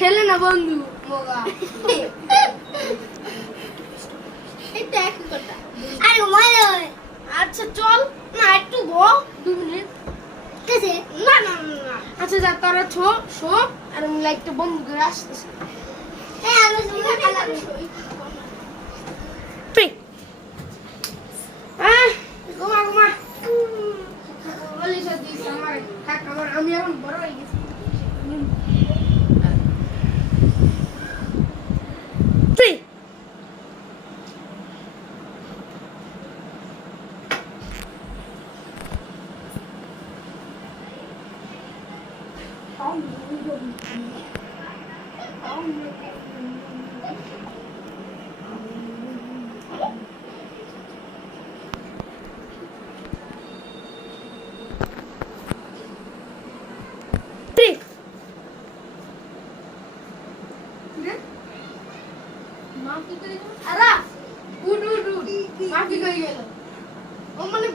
ছেলে না বন্ধু মগা এটা একই কথা আরে মজা হয় আচ্ছা চল না একটু ব 2 মিনিট কেসে না না না আচ্ছা যা তোরা শো আর আমি লাইকটা বন্ধ করে আসতেছি এই আমি শুনে খেলা ঘুমা ঘুমা বলি সত্যি আমার থাক আমার আমি এখন বড় হয়ে গেছি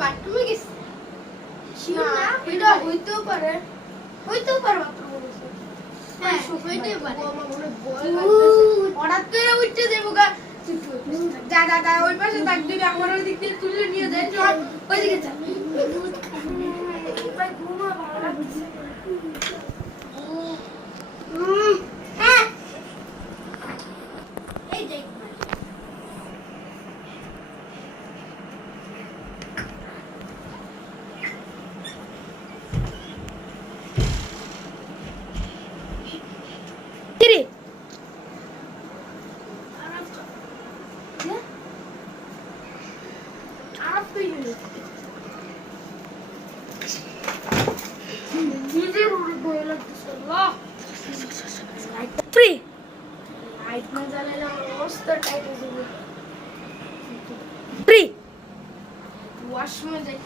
বাথরুমে গেছে শিওর না এটা হইতেও পারে মাত্র বলেছে হ্যাঁ হইতেই পারে আমার মনে হঠাৎ করে উঠতে যাবো গা যা যা যা ওই পাশে থাক যদি আমার ওই দিক দিয়ে তুলে নিয়ে যায় চল ওই দিকে চল ভাই ঘুমা ভালো লাগছে হ্যাঁ এই দেখ লাইট না জ্বালালে আমার অবস্থা টাইট হয়ে যাবে ওয়াশরুমে যাই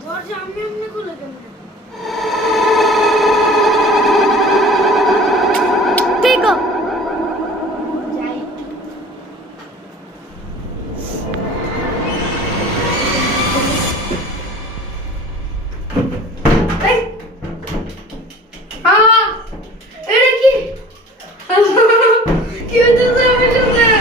দরজা আমি এমনি খুলে কেন যাই এটা কি কি হইতেছে আমার সাথে না